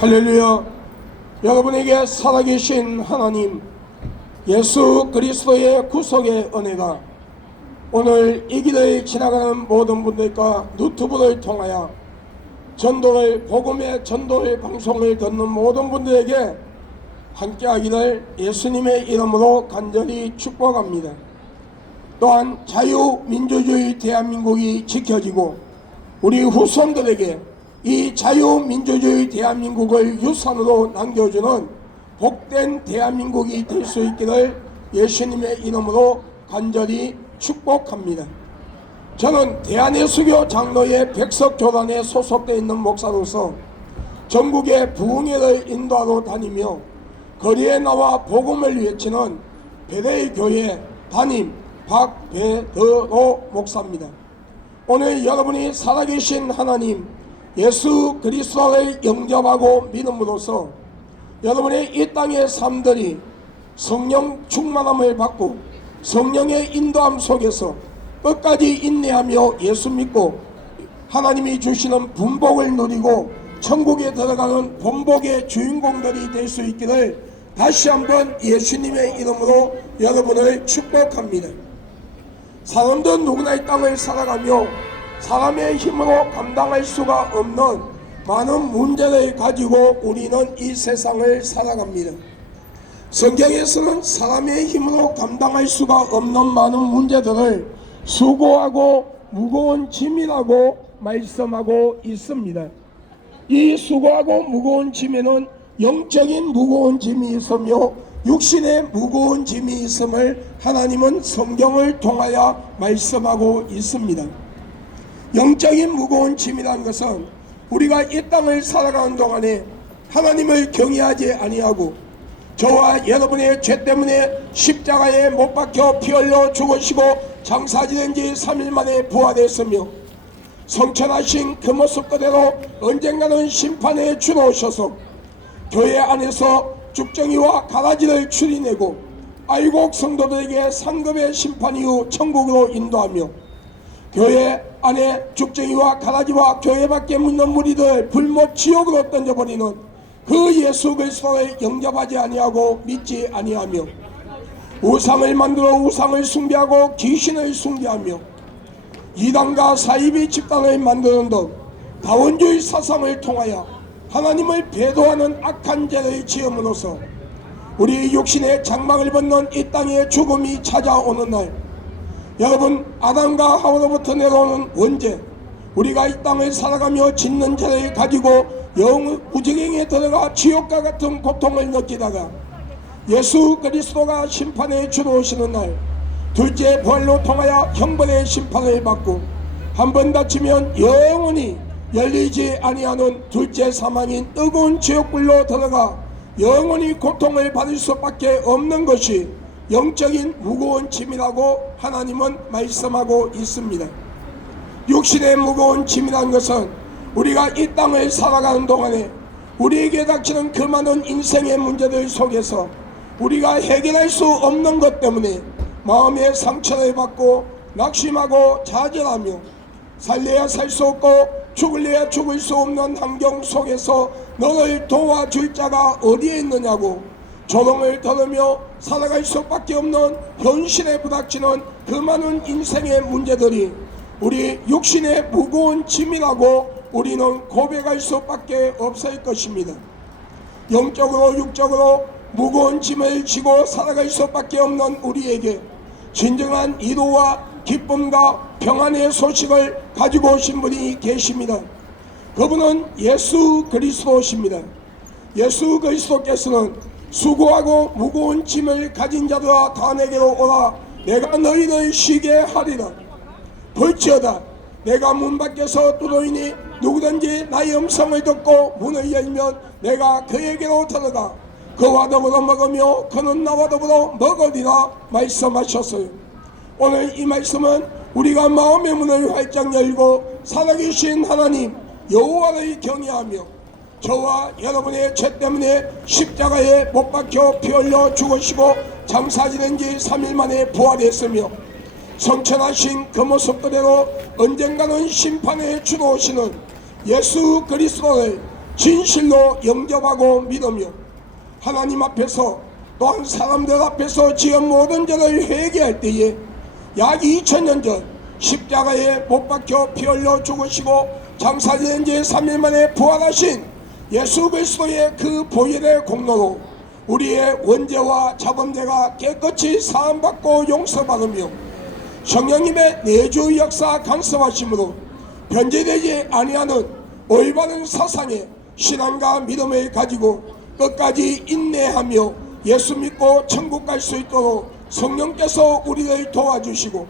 할렐루야. 여러분에게 살아계신 하나님 예수 그리스도의 구속의 은혜가 오늘 이 길을 지나가는 모든 분들과 유튜브를 통하여 전도를 복음의 전도의 방송을 듣는 모든 분들에게 함께하기를 예수님의 이름으로 간절히 축복합니다. 또한 자유민주주의 대한민국이 지켜지고 우리 후손들에게 이 자유민주주의 대한민국을 유산으로 남겨주는 복된 대한민국이 될 수 있기를 예수님의 이름으로 간절히 축복합니다. 저는 대한예수교 장로의 백석교단에 소속되어 있는 목사로서 전국의 부흥회를 인도하러 다니며 거리에 나와 복음을 외치는 베레이교회 담임 박배더로 목사입니다. 오늘 여러분이 살아계신 하나님 예수 그리스도를 영접하고 믿음으로써 여러분의 이 땅의 삶들이 성령 충만함을 받고 성령의 인도함 속에서 끝까지 인내하며 예수 믿고 하나님이 주시는 분복을 누리고 천국에 들어가는 본복의 주인공들이 될 수 있기를 다시 한번 예수님의 이름으로 여러분을 축복합니다. 사람들 누구나 이 땅을 살아가며 사람의 힘으로 감당할 수가 없는 많은 문제를 가지고 우리는 이 세상을 살아갑니다. 성경에서는 사람의 힘으로 감당할 수가 없는 많은 문제들을 수고하고 무거운 짐이라고 말씀하고 있습니다. 이 수고하고 무거운 짐에는 영적인 무거운 짐이 있으며 육신의 무거운 짐이 있음을 하나님은 성경을 통하여 말씀하고 있습니다. 영적인 무거운 짐이라는 것은 우리가 이 땅을 살아가는 동안에 하나님을 경외하지 아니하고 저와 여러분의 죄 때문에 십자가에 못 박혀 피 흘려 죽으시고 장사지된 지 3일 만에 부활했으며 성천하신 그 모습 그대로 언젠가는 심판에 주러 오셔서 교회 안에서 죽정이와 가라지를 추리내고 아이곡 성도들에게 상급의 심판 이후 천국으로 인도하며 교회 안에 죽정이와 가라지와 교회 밖에 묻는 무리들 불못 지옥으로 던져버리는 그 예수 그리스도를 영접하지 아니하고 믿지 아니하며 우상을 만들어 우상을 숭배하고 귀신을 숭배하며 이단과 사이비 집단을 만드는 등 다원주의 사상을 통하여 하나님을 배도하는 악한 죄를 지음으로써 우리 육신의 장막을 벗는 이 땅의 죽음이 찾아오는 날, 여러분 아담과 하와로부터 내려오는 원죄, 우리가 이 땅을 살아가며 짓는 죄를 가지고 무지경에 들어가 지옥과 같은 고통을 느끼다가 예수 그리스도가 심판에 주러 오시는 날 둘째 부활로 통하여 형벌의 심판을 받고 한 번 다치면 영원히 열리지 아니하는 둘째 사망인 뜨거운 지옥불로 들어가 영원히 고통을 받을 수밖에 없는 것이 영적인 무거운 짐이라고 하나님은 말씀하고 있습니다. 육신의 무거운 짐이라는 것은 우리가 이 땅을 살아가는 동안에 우리에게 닥치는 그 많은 인생의 문제들 속에서 우리가 해결할 수 없는 것 때문에 마음의 상처를 받고 낙심하고 좌절하며 살려야 살 수 없고 죽을래야 죽을 수 없는 환경 속에서 너를 도와줄 자가 어디에 있느냐고 조롱을 들으며 살아갈 수밖에 없는 현실에 부닥치는 그 많은 인생의 문제들이 우리 육신의 무거운 짐이라고 우리는 고백할 수밖에 없을 것입니다. 영적으로 육적으로 무거운 짐을 지고 살아갈 수밖에 없는 우리에게 진정한 위로와 기쁨과 평안의 소식을 가지고 오신 분이 계십니다. 그분은 예수 그리스도십니다. 예수 그리스도께서는 수고하고 무거운 짐을 가진 자들아 다 내게로 오라 내가 너희를 쉬게 하리라. 볼지어다 내가 문 밖에서 두드리니 누구든지 나의 음성을 듣고 문을 열면 내가 그에게로 들어가 그와 더불어 먹으며 그는 나와 더불어 먹으리라 말씀하셨어요. 오늘 이 말씀은 우리가 마음의 문을 활짝 열고 살아계신 하나님 여호와를 경외하며 저와 여러분의 죄 때문에 십자가에 못 박혀 피 흘려 죽으시고 장사지된 지 3일 만에 부활했으며 성천하신 그 모습 그대로 언젠가는 심판에 주러 오시는 예수 그리스도를 진실로 영접하고 믿으며 하나님 앞에서 또한 사람들 앞에서 지은 모든 죄를 회개할 때에 약 2000년 전 십자가에 못 박혀 피 흘려 죽으시고 장사된 지 3일 만에 부활하신 예수 그리스도의 그 보혈의 공로로 우리의 원죄와 자범죄가 깨끗이 사함받고 용서받으며 성령님의 내주 역사 간섭하심으로 변제되지 아니하는 올바른 사상에 신앙과 믿음을 가지고 끝까지 인내하며 예수 믿고 천국 갈 수 있도록 성령께서 우리를 도와주시고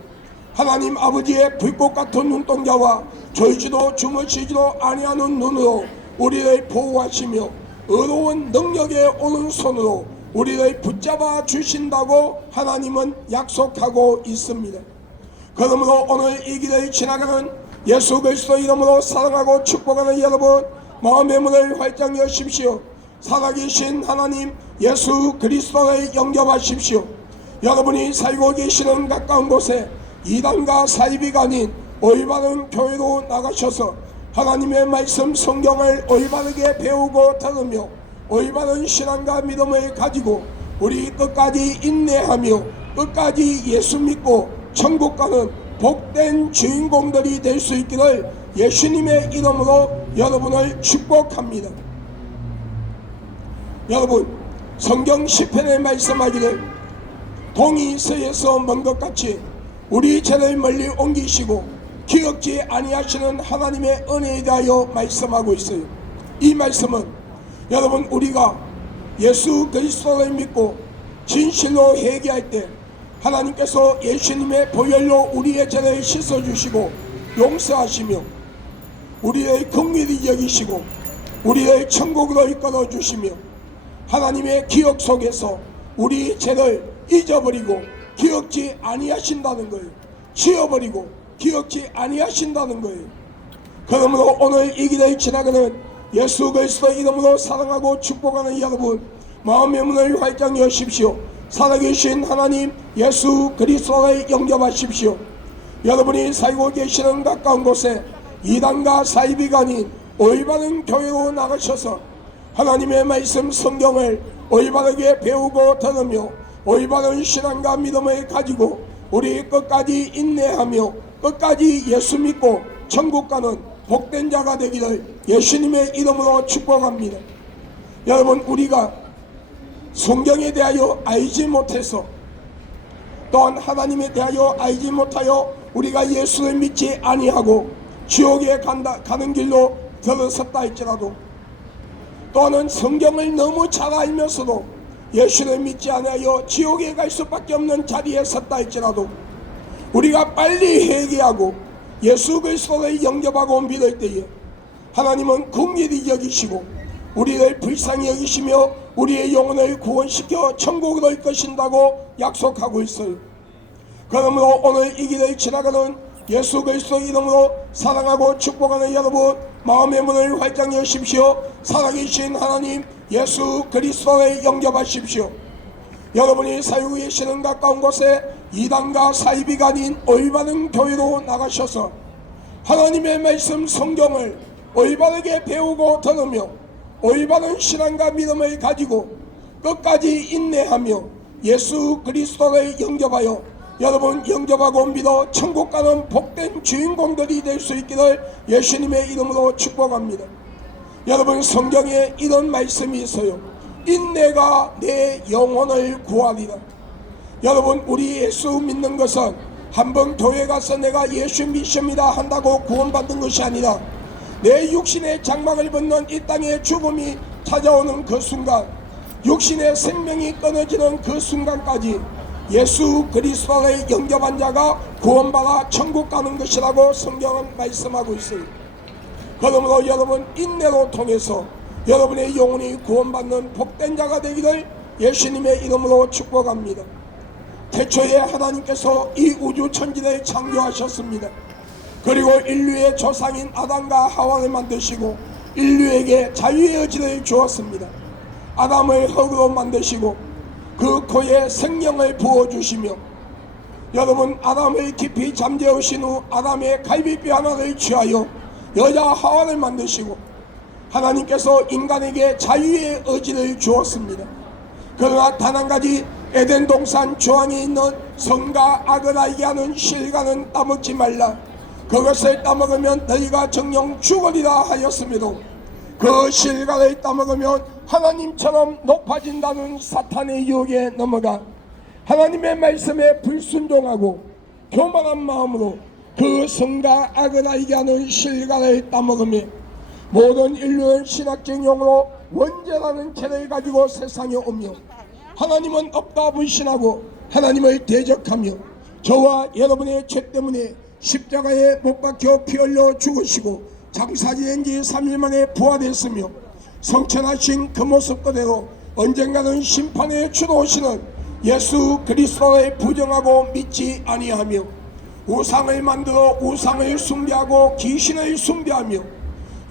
하나님 아버지의 불꽃 같은 눈동자와 졸지도 주무시지도 아니하는 눈으로 우리를 보호하시며 의로운 능력의 오른손으로 우리를 붙잡아 주신다고 하나님은 약속하고 있습니다. 그러므로 오늘 이 길을 지나가는 예수 그리스도 이름으로 사랑하고 축복하는 여러분, 마음의 문을 활짝 여십시오. 살아계신 하나님 예수 그리스도를 영접하십시오. 여러분이 살고 계시는 가까운 곳에 이단과 사이비가 아닌 올바른 교회로 나가셔서 하나님의 말씀 성경을 올바르게 배우고 들으며 올바른 신앙과 믿음을 가지고 우리 끝까지 인내하며 끝까지 예수 믿고 천국 가는 복된 주인공들이 될 수 있기를 예수님의 이름으로 여러분을 축복합니다. 여러분, 성경 시편에 말씀하기를 동이 서에서 먼 것 같이 우리 죄를 멀리 옮기시고 기억지 아니하시는 하나님의 은혜에 대하여 말씀하고 있어요. 이 말씀은 여러분, 우리가 예수 그리스도를 믿고 진실로 회개할 때 하나님께서 예수님의 보혈로 우리의 죄를 씻어주시고 용서하시며 우리의 긍휼히 여기시고 우리의 천국으로 이끌어 주시며 하나님의 기억 속에서 우리 죄를 잊어버리고 기억지 아니하신다는 거예요. 지워버리고 기억지 아니하신다는 거예요. 그러므로 오늘 이 길을 지나가는 예수 그리스도 이름으로 사랑하고 축복하는 여러분, 마음의 문을 활짝 여십시오. 살아계신 하나님 예수 그리스도를 영접하십시오. 여러분이 살고 계시는 가까운 곳에 이단과 사이비가 아닌 올바른 교회로 나가셔서 하나님의 말씀 성경을 올바르게 배우고 들으며 올바른 신앙과 믿음을 가지고 우리 끝까지 인내하며 끝까지 예수 믿고 천국 가는 복된 자가 되기를 예수님의 이름으로 축복합니다. 여러분, 우리가 성경에 대하여 알지 못해서 또한 하나님에 대하여 알지 못하여 우리가 예수를 믿지 아니하고 지옥에 가는 길로 들어섰다 할지라도 또는 성경을 너무 잘 알면서도 예수를 믿지 않아요 지옥에 갈 수밖에 없는 자리에 섰다 할지라도 우리가 빨리 회개하고 예수 그리스도를 영접하고 믿을 때에 하나님은 긍휼히 여기시고 우리를 불쌍히 여기시며 우리의 영혼을 구원시켜 천국으로 이끄신다고 약속하고 있어요. 그러므로 오늘 이 길을 지나가는 예수 그리스도 이름으로 사랑하고 축복하는 여러분, 마음의 문을 활짝 여십시오. 살아계신 하나님 예수 그리스도를 영접하십시오. 여러분이 살고 계시는 가까운 곳에 이단과 사이비가 아닌 올바른 교회로 나가셔서 하나님의 말씀 성경을 올바르게 배우고 들으며 올바른 신앙과 믿음을 가지고 끝까지 인내하며 예수 그리스도를 영접하여 여러분 영접하고 믿어 천국 가는 복된 주인공들이 될 수 있기를 예수님의 이름으로 축복합니다. 여러분, 성경에 이런 말씀이 있어요. 인내가 내 영혼을 구하리라. 여러분, 우리 예수 믿는 것은 한번 교회 가서 내가 예수 믿습니다 한다고 구원받는 것이 아니라 내 육신의 장막을 벗는 이 땅의 죽음이 찾아오는 그 순간, 육신의 생명이 끊어지는 그 순간까지 예수 그리스도를 영접한 자가 구원받아 천국 가는 것이라고 성경은 말씀하고 있어요. 그러므로 여러분, 인내로 통해서 여러분의 영혼이 구원받는 복된 자가 되기를 예수님의 이름으로 축복합니다. 태초에 하나님께서 이 우주 천지를 창조하셨습니다. 그리고 인류의 조상인 아담과 하와를 만드시고 인류에게 자유의 의지를 주었습니다. 아담을 흙으로 만드시고 그 코에 생명을 부어주시며 여러분, 아담을 깊이 잠재우신 후 아담의 갈비뼈 하나를 취하여 여자 하와를 만드시고 하나님께서 인간에게 자유의 의지를 주었습니다. 그러나 단 한 가지, 에덴 동산 조항에 있는 선과 악을 알게 하는 실과는 따먹지 말라. 그것을 따먹으면 너희가 정령 죽으리라 하였음에도 그 실과를 따먹으면 하나님처럼 높아진다는 사탄의 유혹에 넘어가 하나님의 말씀에 불순종하고 교만한 마음으로 그 선과 악을 알게 하는 실과를 따먹으며 모든 인류는 신학적 용어로 원죄라는 죄를 가지고 세상에 오며 하나님은 없다 불신하고 하나님을 대적하며 저와 여러분의 죄 때문에 십자가에 못 박혀 피 흘려 죽으시고 장사지낸 지 3일 만에 부활했으며 성천하신 그 모습 그대로 언젠가는 심판에 주로 오시는 예수 그리스도를 부정하고 믿지 아니하며 우상을 만들어 우상을 숭배하고 귀신을 숭배하며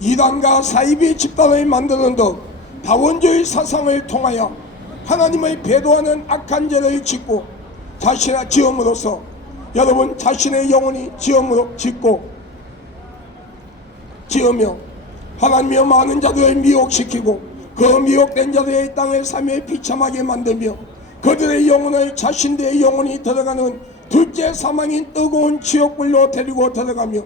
이단과 사이비 집단을 만드는 등 다원주의 사상을 통하여 하나님을 배도하는 악한 죄를 짓고 자신의 지음으로써 여러분 자신의 영혼이 지으며 하나님의 많은 자들을 미혹시키고 그 미혹된 자들의 땅을 삶에 비참하게 만들며 그들의 영혼을 자신들의 영혼이 들어가는 둘째 사망인 뜨거운 지옥불로 데리고 들어가며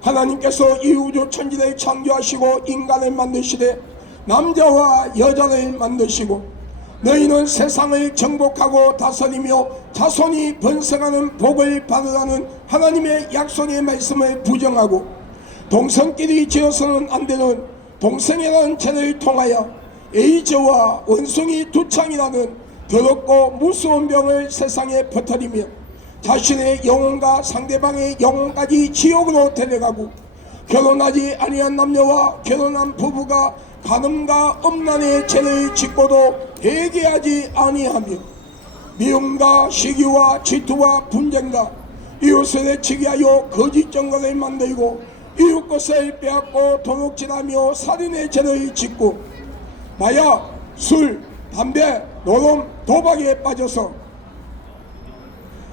하나님께서 이 우주 천지를 창조하시고 인간을 만드시되 남자와 여자를 만드시고 너희는 세상을 정복하고 다스리며 자손이 번성하는 복을 받으라는 하나님의 약속의 말씀을 부정하고 동성끼리 지어서는 안되는 동성애라는 죄를 통하여 에이즈와 원숭이 두창이라는 더럽고 무서운 병을 세상에 퍼뜨리며 자신의 영혼과 상대방의 영혼까지 지옥으로 데려가고 결혼하지 아니한 남녀와 결혼한 부부가 간음과 음란의 죄를 짓고도 회개하지 아니하며 미움과 시기와 질투와 분쟁과 이웃을 해치게 하여 거짓 증거를 만들고 이웃 것을 빼앗고 도둑질하며 살인의 죄를 짓고 마약, 술, 담배, 노름, 도박에 빠져서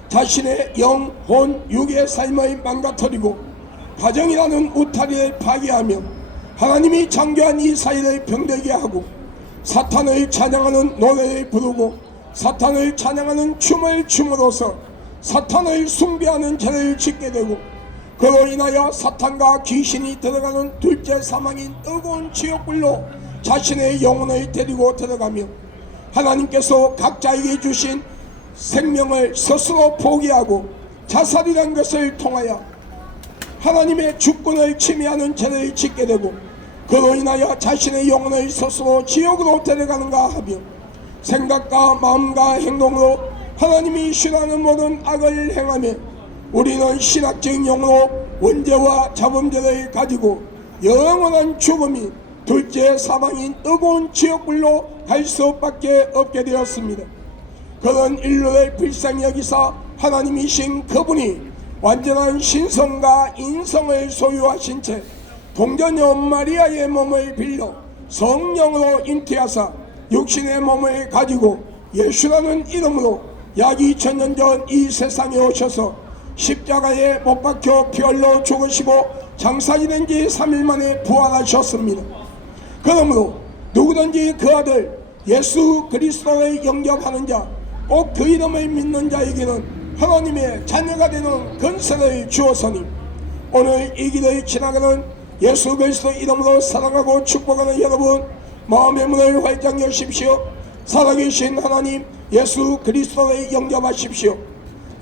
자신의 영, 혼, 육의 삶을 망가뜨리고 가정이라는 울타리를 파괴하며 하나님이 창조한 이 사회를 병들게 하고 사탄을 찬양하는 노래를 부르고 사탄을 찬양하는 춤을 춤으로써 사탄을 숭배하는 죄를 짓게 되고 그로 인하여 사탄과 귀신이 들어가는 둘째 사망인 뜨거운 지옥불로 자신의 영혼을 데리고 들어가며 하나님께서 각자에게 주신 생명을 스스로 포기하고 자살이라는 것을 통하여 하나님의 주권을 침해하는 죄를 짓게 되고 그로 인하여 자신의 영혼을 스스로 지옥으로 데려가는가 하며 생각과 마음과 행동으로 하나님이 싫어하는 모든 악을 행하며 우리는 신학적인 용어로 원죄와 자범죄를 가지고 영원한 죽음이 둘째 사망인 뜨거운 지옥불로 갈 수밖에 없게 되었습니다. 그런 인류를 불쌍히 여기사 하나님이신 그분이 완전한 신성과 인성을 소유하신 채 동전녀 마리아의 몸을 빌려 성령으로 잉태하사 육신의 몸을 가지고 예수라는 이름으로 약 2000년 전 이 세상에 오셔서 십자가에 못 박혀 피 흘려 죽으시고 장사지낸 지 3일 만에 부활하셨습니다. 그러므로 누구든지 그 아들 예수 그리스도를 영접하는 자, 꼭 그 이름을 믿는 자에게는 하나님의 자녀가 되는 권세를 주었으니 오늘 이 길을 지나가는 예수 그리스도 이름으로 사랑하고 축복하는 여러분, 마음의 문을 활짝 여십시오. 살아계신 하나님 예수 그리스도를 영접하십시오.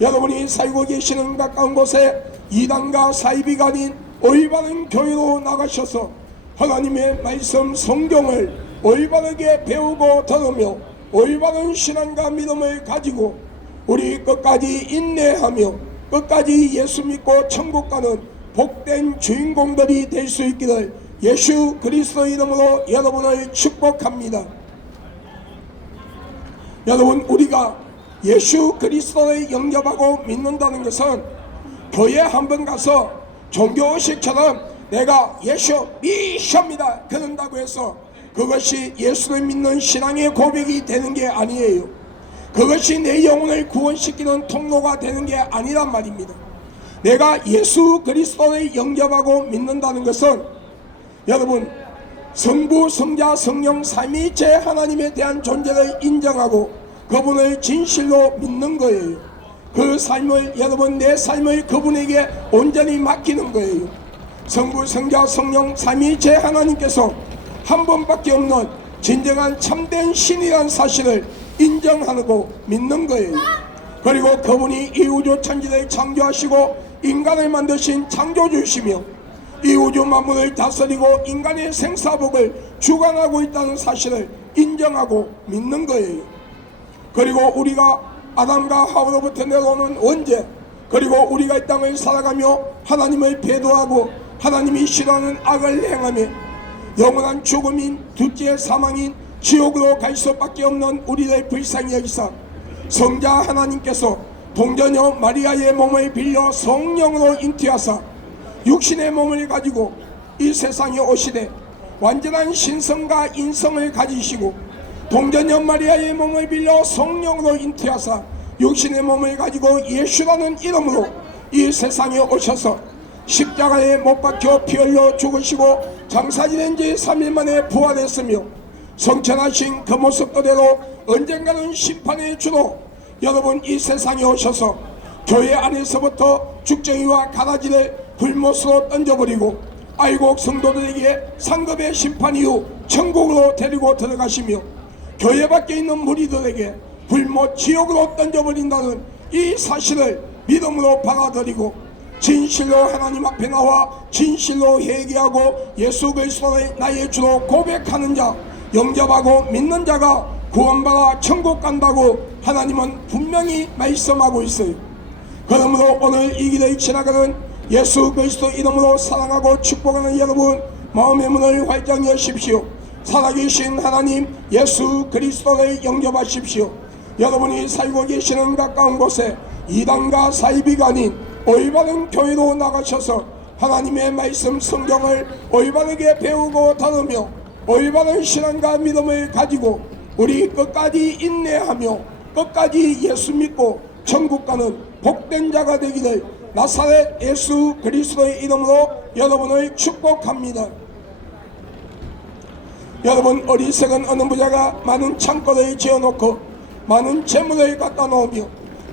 여러분이 살고 계시는 가까운 곳에 이단과 사이비가 아닌 올바른 교회로 나가셔서 하나님의 말씀 성경을 올바르게 배우고 들으며 올바른 신앙과 믿음을 가지고 우리 끝까지 인내하며 끝까지 예수 믿고 천국 가는 복된 주인공들이 될 수 있기를 예수 그리스도 이름으로 여러분을 축복합니다. 여러분, 우리가 예수 그리스도를 영접하고 믿는다는 것은 교회 한번 가서 종교의식처럼 내가 예수 믿습니다 그런다고 해서 그것이 예수를 믿는 신앙의 고백이 되는 게 아니에요. 그것이 내 영혼을 구원시키는 통로가 되는 게 아니란 말입니다. 내가 예수 그리스도를 영접하고 믿는다는 것은 여러분 성부, 성자, 성령 삼위일체 하나님에 대한 존재를 인정하고 그분을 진실로 믿는 거예요. 그 삶을 여러분 내 삶을 그분에게 온전히 맡기는 거예요. 성부, 성자, 성령 삼위일체 하나님께서 한 분밖에 없는 진정한 참된 신이라는 사실을 인정하고 믿는 거예요. 그리고 그분이 이 우주 천지를 창조하시고 인간을 만드신 창조주시며 이 우주 만물을 다스리고 인간의 생사복을 주관하고 있다는 사실을 인정하고 믿는 거예요. 그리고 우리가 아담과 하와로부터 내려오는 원죄, 그리고 우리가 이 땅을 살아가며 하나님을 배도하고 하나님이 싫어하는 악을 행하며 영원한 죽음인 둘째 사망인 지옥으로 갈 수밖에 없는 우리를 불쌍히 여기사 성자 하나님께서 동전녀 마리아의 몸을 빌려 성령으로 잉태하사 육신의 몸을 가지고 이 세상에 오시되 완전한 신성과 인성을 가지시고 동전녀 마리아의 몸을 빌려 성령으로 잉태하사 육신의 몸을 가지고 예수라는 이름으로 이 세상에 오셔서 십자가에 못 박혀 피 흘려 죽으시고 장사지된 지 3일 만에 부활했으며 성천하신 그 모습 그대로 언젠가는 심판의 주로 여러분 이 세상에 오셔서 교회 안에서부터 죽정이와 가라지를 불못으로 던져버리고 아이곡 성도들에게 상급의 심판 이후 천국으로 데리고 들어가시며 교회 밖에 있는 무리들에게 불못 지옥으로 던져버린다는 이 사실을 믿음으로 받아들이고 진실로 하나님 앞에 나와 진실로 회개하고 예수 그리스도를 나의 주로 고백하는 자, 영접하고 믿는 자가 구원받아 천국 간다고 하나님은 분명히 말씀하고 있어요. 그러므로 오늘 이 길을 지나가는 예수 그리스도 이름으로 사랑하고 축복하는 여러분, 마음의 문을 활짝 여십시오. 살아계신 하나님 예수 그리스도를 영접하십시오. 여러분이 살고 계시는 가까운 곳에 이단과 사이비가 아닌 올바른 교회로 나가셔서 하나님의 말씀 성경을 올바르게 배우고 다루며 올바른 신앙과 믿음을 가지고 우리 끝까지 인내하며 끝까지 예수 믿고 천국 가는 복된 자가 되기를 나사렛 예수 그리스도의 이름으로 여러분을 축복합니다. 여러분, 어리석은 어느 부자가 많은 창고를 지어놓고 많은 재물을 갖다 놓으며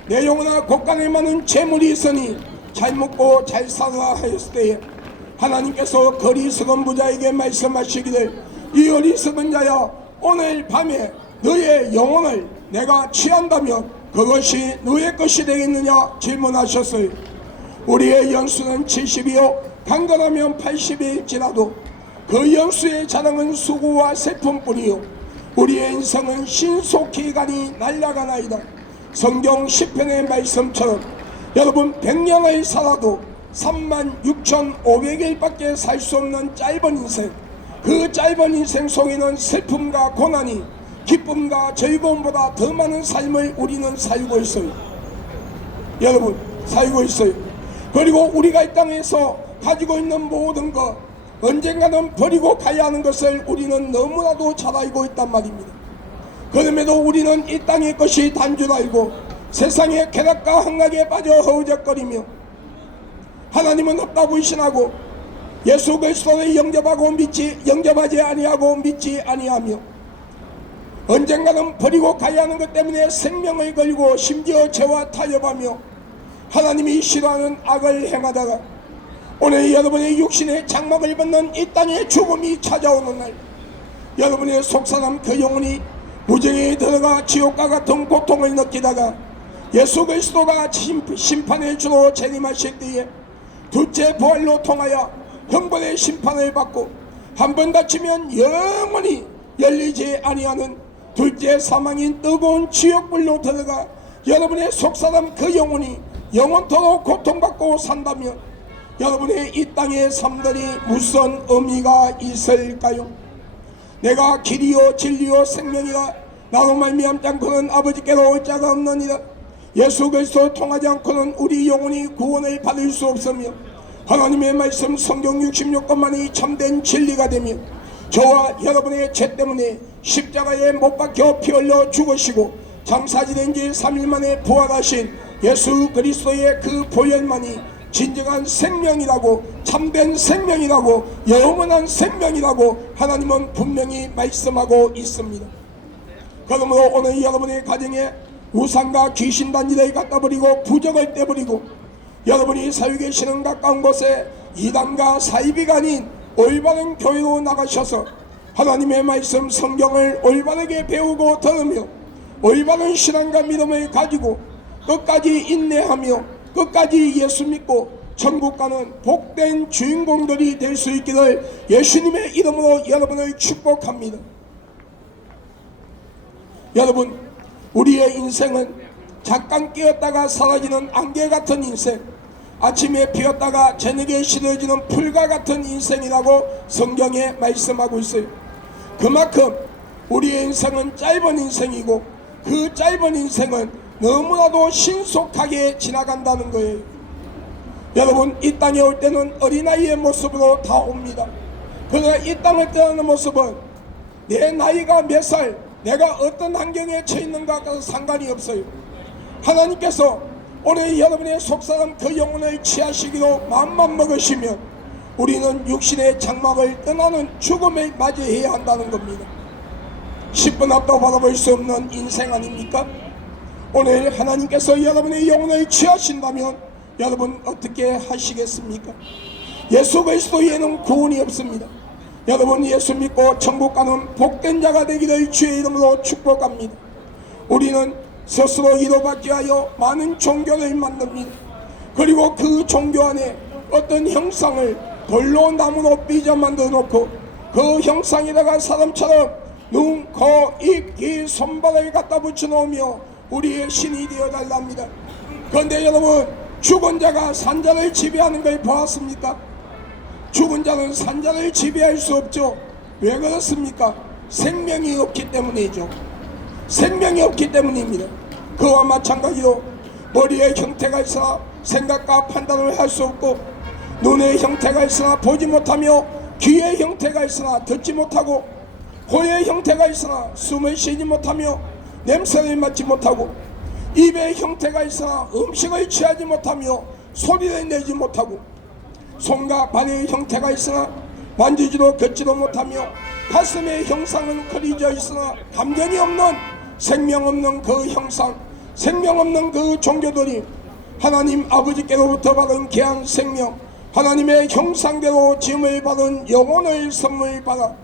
내 영혼아 곳간에 많은 재물이 있으니 잘 먹고 잘 살아라 하였을 때에 하나님께서 그 어리석은 부자에게 말씀하시기를 이 어리석은 자야, 오늘 밤에 너의 영혼을 내가 취한다면 그것이 너의 것이 되겠느냐 질문하셨어요. 우리의 연수는 70이요 강건하면 80일지라도 그 연수의 자랑은 수고와 슬픔뿐이요 우리의 인생은 신속히 가니 날아가나이다. 성경 10편의 말씀처럼 여러분 100년을 살아도 36,500일밖에 살 수 없는 짧은 인생, 그 짧은 인생 속에는 슬픔과 고난이 기쁨과 즐거움보다 더 많은 삶을 우리는 살고 있어요. 여러분 살고 있어요. 그리고 우리가 이 땅에서 가지고 있는 모든 것 언젠가는 버리고 가야 하는 것을 우리는 너무나도 잘 알고 있단 말입니다. 그럼에도 우리는 이 땅의 것이 단 줄 알고 세상의 쾌락과 흥락에 빠져 허우적거리며 하나님은 없다고 의심하고 예수 그리스도를 영접하지 아니하고 믿지 아니하며 언젠가는 버리고 가야 하는 것 때문에 생명을 걸고 심지어 죄와 타협하며 하나님이 싫어하는 악을 행하다가 오늘 여러분의 육신의 장막을 벗는 이 땅의 죽음이 찾아오는 날 여러분의 속사람 그 영혼이 무정에 들어가 지옥과 같은 고통을 느끼다가 예수 그리스도가 심판의 주로 재림하실 때에 둘째 부활로 통하여 형벌의 심판을 받고 한 번 다치면 영원히 열리지 아니하는 둘째 사망인 뜨거운 지옥불로 들어가 여러분의 속사람 그 영혼이 영원토록 고통받고 산다면 여러분의 이 땅의 삶들이 무슨 의미가 있을까요? 내가 길이요 진리요 생명이라 나로 말미암지 않고는 아버지께로 올 자가 없느니라. 예수 그리스도 통하지 않고는 우리 영혼이 구원을 받을 수 없으며 하나님의 말씀 성경 66권만이 참된 진리가 되며 저와 여러분의 죄 때문에 십자가에 못 박혀 피 흘려 죽으시고 장사지된 지 3일 만에 부활하신 예수 그리스도의 그 보혈만이 진정한 생명이라고, 참된 생명이라고, 영원한 생명이라고 하나님은 분명히 말씀하고 있습니다. 그러므로 오늘 여러분의 가정에 우상과 귀신단지를 갖다 버리고 부적을 떼버리고 여러분이 살고 계시는 가까운 곳에 이단과 사이비가 아닌 올바른 교회로 나가셔서 하나님의 말씀 성경을 올바르게 배우고 들으며 올바른 신앙과 믿음을 가지고 끝까지 인내하며 끝까지 예수 믿고 천국 가는 복된 주인공들이 될 수 있기를 예수님의 이름으로 여러분을 축복합니다. 여러분, 우리의 인생은 잠깐 깨었다가 사라지는 안개 같은 인생, 아침에 피었다가 저녁에 시들어지는 풀과 같은 인생이라고 성경에 말씀하고 있어요. 그만큼 우리의 인생은 짧은 인생이고 그 짧은 인생은 너무나도 신속하게 지나간다는 거예요. 여러분, 이 땅에 올 때는 어린아이의 모습으로 다 옵니다. 그러나 이 땅을 떠나는 모습은 내 나이가 몇 살, 내가 어떤 환경에 처해 있는가가 상관이 없어요. 하나님께서 오늘 여러분의 속사람 그 영혼을 취하시기로 마음만 먹으시면 우리는 육신의 장막을 떠나는 죽음을 맞이해야 한다는 겁니다. 10분 앞도 바라볼 수 없는 인생 아닙니까? 오늘 하나님께서 여러분의 영혼을 취하신다면 여러분 어떻게 하시겠습니까? 예수 그리스도에는 구원이 없습니다. 여러분 예수 믿고 천국 가는 복된 자가 되기를 주의 이름으로 축복합니다. 우리는 스스로 이로받게 하여 많은 종교를 만듭니다. 그리고 그 종교 안에 어떤 형상을 돌로 나무로 삐져 만들어 놓고 그 형상에다가 사람처럼 눈, 코, 입, 귀, 손발을 갖다 붙여 놓으며 우리의 신이 되어 달랍니다. 그런데 여러분, 죽은 자가 산자를 지배하는 걸 보았습니까? 죽은 자는 산자를 지배할 수 없죠. 왜 그렇습니까? 생명이 없기 때문이죠. 생명이 없기 때문입니다. 그와 마찬가지로 머리의 형태가 있으나 생각과 판단을 할 수 없고 눈의 형태가 있으나 보지 못하며 귀의 형태가 있으나 듣지 못하고 코의 형태가 있으나 숨을 쉬지 못하며 냄새를 맡지 못하고 입의 형태가 있으나 음식을 취하지 못하며 소리를 내지 못하고 손과 발의 형태가 있으나 만지지도 걷지도 못하며 가슴의 형상은 그려져 있으나 감정이 없는 생명 없는 그 형상, 생명 없는 그 종교들이 하나님 아버지께로부터 받은 귀한 생명, 하나님의 형상대로 지음을 받은 영혼을 선물 받아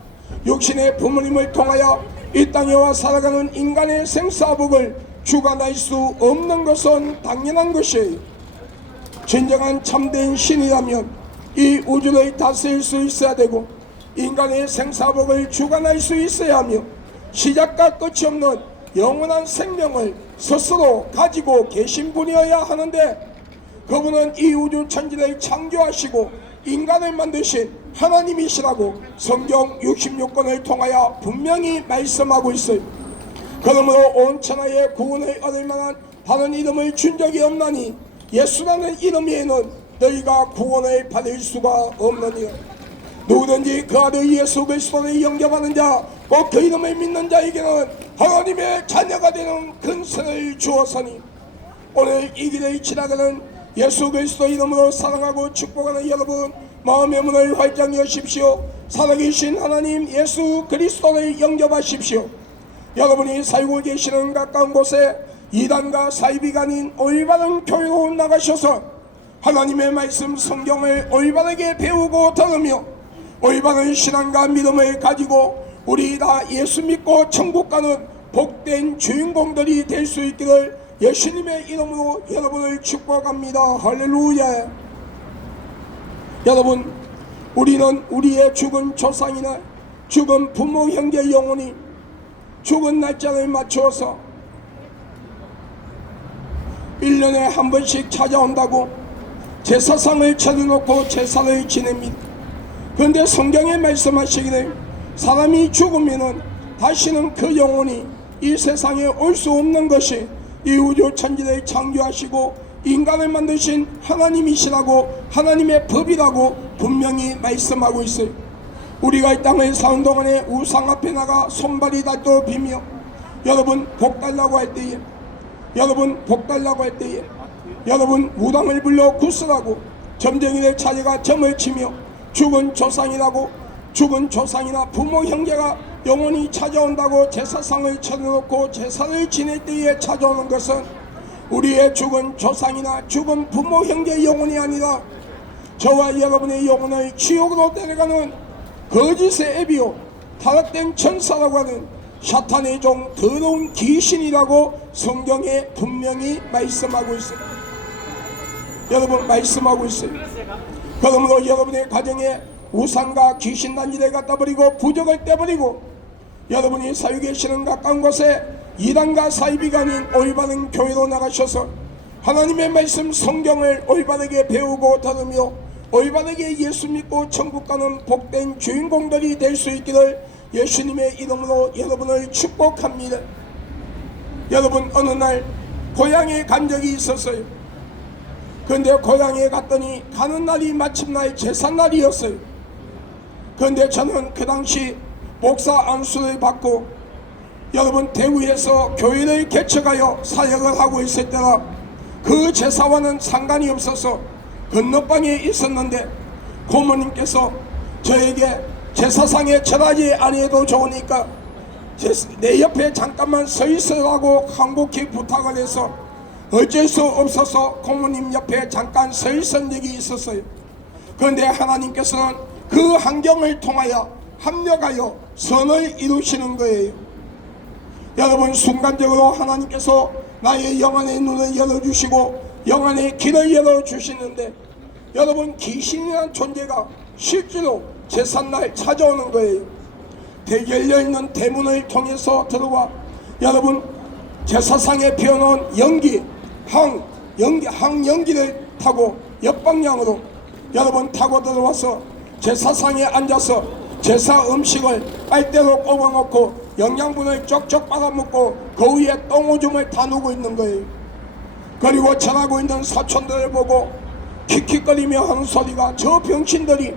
육신의 부모님을 통하여 이 땅에 와 살아가는 인간의 생사복을 주관할 수 없는 것은 당연한 것이에요. 진정한 참된 신이라면 이 우주를 다스릴 수 있어야 되고 인간의 생사복을 주관할 수 있어야 하며 시작과 끝이 없는 영원한 생명을 스스로 가지고 계신 분이어야 하는데 그분은 이 우주 천지를 창조하시고 인간을 만드신 하나님이시라고 성경 66권을 통하여 분명히 말씀하고 있어요. 그러므로 온 천하의 구원을 얻을 만한 다른 이름을 준 적이 없나니 예수라는 이름 외에는 너희가 구원을 받을 수가 없느니라. 누구든지 그 아들 예수 그리스도를 영접하는 자, 꼭 그 이름을 믿는 자에게는 하나님의 자녀가 되는 근세를 주었으니 오늘 이 길을 지나가는 예수 그리스도 이름으로 사랑하고 축복하는 여러분, 마음의 문을 활짝 여십시오. 살아계신 하나님 예수 그리스도를 영접하십시오. 여러분이 살고 계시는 가까운 곳에 이단과 사이비가 아닌 올바른 교회로 나가셔서 하나님의 말씀 성경을 올바르게 배우고 들으며 올바른 신앙과 믿음을 가지고 우리 다 예수 믿고 천국 가는 복된 주인공들이 될 수 있기를 예수님의 이름으로 여러분을 축복합니다. 할렐루야. 여러분, 우리는 우리의 죽은 조상이나 죽은 부모 형제 영혼이 죽은 날짜를 맞추어서 1년에 한 번씩 찾아온다고 제사상을 차려놓고 제사를 지냅니다. 그런데 성경에 말씀하시기를 사람이 죽으면은 다시는 그 영혼이 이 세상에 올 수 없는 것이 이 우주 천지를 창조하시고 인간을 만드신 하나님이시라고 하나님의 법이라고 분명히 말씀하고 있어요. 우리가 이 땅을 사는 동안에 우상 앞에 나가 손발이 닿도 비며 여러분 복 달라고 할 때에 여러분 무당을 불러 구슬하고 점쟁이들 자제가 점을 치며 죽은 조상이나 부모 형제가 영원히 찾아온다고 제사상을 차려놓고 제사를 지낼 때에 찾아오는 것은 우리의 죽은 조상이나 죽은 부모 형제의 영혼이 아니라 저와 여러분의 영혼을 지옥으로 데려가는 거짓의 애비요 타락된 천사라고 하는 사탄의 종 더러운 귀신이라고 성경에 분명히 말씀하고 있어요. 여러분, 말씀하고 있어요. 그러므로 여러분의 가정에 우상과 귀신 단지를 갖다 버리고 부적을 떼버리고 여러분이 살고 계시는 가까운 곳에 이단과 사이비가 아닌 올바른 교회로 나가셔서 하나님의 말씀 성경을 올바르게 배우고 들으며 올바르게 예수 믿고 천국 가는 복된 주인공들이 될 수 있기를 예수님의 이름으로 여러분을 축복합니다. 여러분, 어느 날 고향에 간 적이 있었어요. 그런데 고향에 갔더니 가는 날이 마침날 제삿날이었어요. 그런데 저는 그 당시 목사 안수를 받고 여러분 대구에서 교회를 개척하여 사역을 하고 있을 때라 그 제사와는 상관이 없어서 건너방에 있었는데 고모님께서 저에게 제사상에 절하지 아니해도 좋으니까 내 옆에 잠깐만 서 있으라고 간곡히 부탁을 해서 어쩔 수 없어서 고모님 옆에 잠깐 서 있은 적이 있었어요. 그런데 하나님께서는 그 환경을 통하여 합력하여 선을 이루시는 거예요. 여러분, 순간적으로 하나님께서 나의 영안의 눈을 열어주시고 영안의 길을 열어주시는데 여러분, 귀신이라는 존재가 실제로 제삿날 찾아오는 거예요. 열려있는 대문을 통해서 들어와 여러분 제사상에 피워놓은 항연기를 타고 옆방향으로 여러분 타고 들어와서 제사상에 앉아서 제사 음식을 빨대로 꼽아놓고 영양분을 쪽쪽 빨아먹고 그 위에 똥오줌을 다 누고 있는 거예요. 그리고 전하고 있는 사촌들을 보고 킥킥거리며 하는 소리가 저 병신들이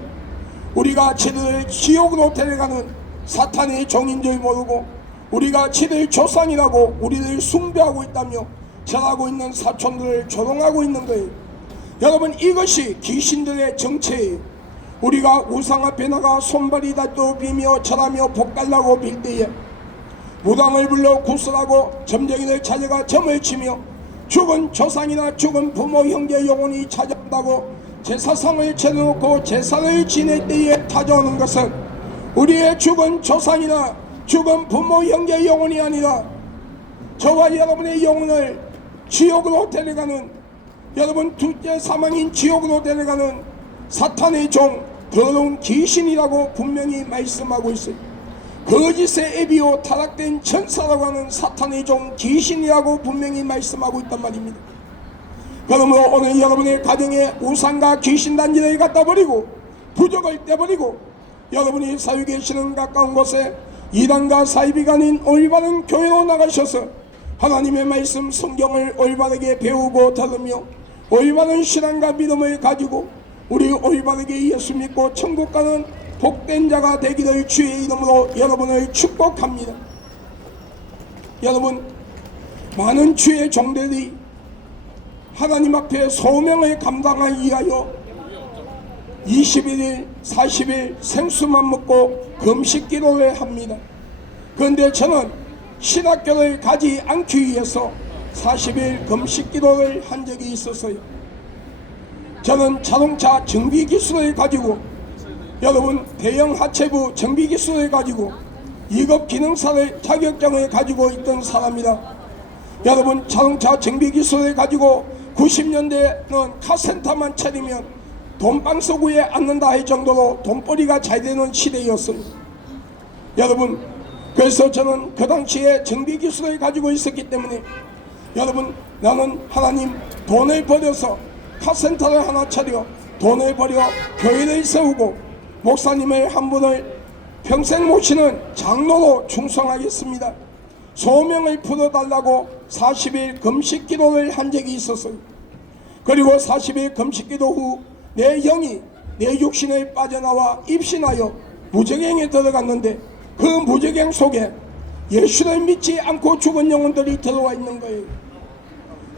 우리가 지들을 지옥으로 데려가는 사탄의 종인 줄 모르고 우리가 지들 조상이라고 우리를 숭배하고 있다며 전하고 있는 사촌들을 조롱하고 있는 거예요. 여러분, 이것이 귀신들의 정체예요. 우리가 우상 앞에 나가 손발이 닿도 비며 절하며 복달라고 빌 때에 무당을 불러 구슬하고 점쟁이들 자제가 점을 치며 죽은 조상이나 죽은 부모 형제 영혼이 찾아온다고 제사상을 차려놓고 제사를 지낼 때에 찾아오는 것은 우리의 죽은 조상이나 죽은 부모 형제 영혼이 아니라 저와 여러분의 영혼을 지옥으로 데려가는 여러분 둘째 사망인 지옥으로 데려가는 사탄의 종 더러운 귀신이라고 분명히 말씀하고 있어요. 거짓의 애비요 타락된 천사라고 하는 사탄의 종 귀신이라고 분명히 말씀하고 있단 말입니다. 그러므로 오늘 여러분의 가정에 우상과 귀신 단지를 갖다 버리고 부적을 떼버리고 여러분이 살고 계시는 가까운 곳에 이단과 사이비가 아닌 올바른 교회로 나가셔서 하나님의 말씀 성경을 올바르게 배우고 들으며 올바른 신앙과 믿음을 가지고 우리 올바르게 예수 믿고 천국 가는 복된 자가 되기를 주의 이름으로 여러분을 축복합니다. 여러분, 많은 주의 종들이 하나님 앞에 소명을 감당하기 위하여 21일, 40일 생수만 먹고 금식 기도를 합니다. 그런데 저는 신학교를 가지 않기 위해서 40일 금식 기도를 한 적이 있었어요. 저는 자동차 정비기술을 가지고 여러분 대형 하체부 정비기술을 가지고 2급 기능사를 자격증을 가지고 있던 사람이다. 여러분, 자동차 정비기술을 가지고 90년대는 카센터만 차리면 돈방석위에 앉는다 할 정도로 돈벌이가 잘 되는 시대였어요. 여러분, 그래서 저는 그 당시에 정비기술을 가지고 있었기 때문에 여러분, 나는 하나님 돈을 버려서 카센터를 하나 차려 돈을 버려 교회를 세우고 목사님을 한 분을 평생 모시는 장로로 충성하겠습니다. 소명을 풀어달라고 40일 금식 기도를 한 적이 있었어요. 그리고 40일 금식 기도 후 내 영이 내 육신을 빠져나와 입신하여 무저갱에 들어갔는데 그 무저갱 속에 예수를 믿지 않고 죽은 영혼들이 들어와 있는 거예요.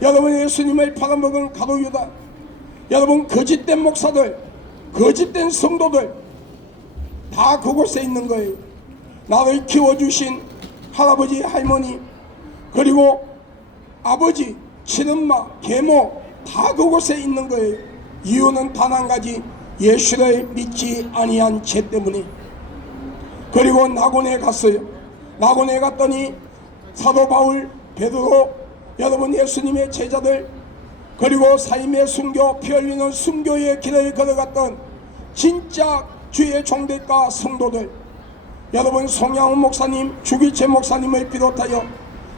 여러분, 예수님을 팔아먹은 가룟 유다, 여러분 거짓된 목사들, 거짓된 성도들 다 그곳에 있는 거예요. 나를 키워주신 할아버지, 할머니, 그리고 아버지, 친엄마, 계모 다 그곳에 있는 거예요. 이유는 단 한 가지, 예수를 믿지 아니한 죄 때문에. 그리고 낙원에 갔어요. 낙원에 갔더니 사도 바울, 베드로, 여러분 예수님의 제자들, 그리고 삶의 순교, 피 흘리는 순교의 길을 걸어갔던 진짜 주의 종들과 성도들, 여러분 송양훈 목사님, 주기채 목사님을 비롯하여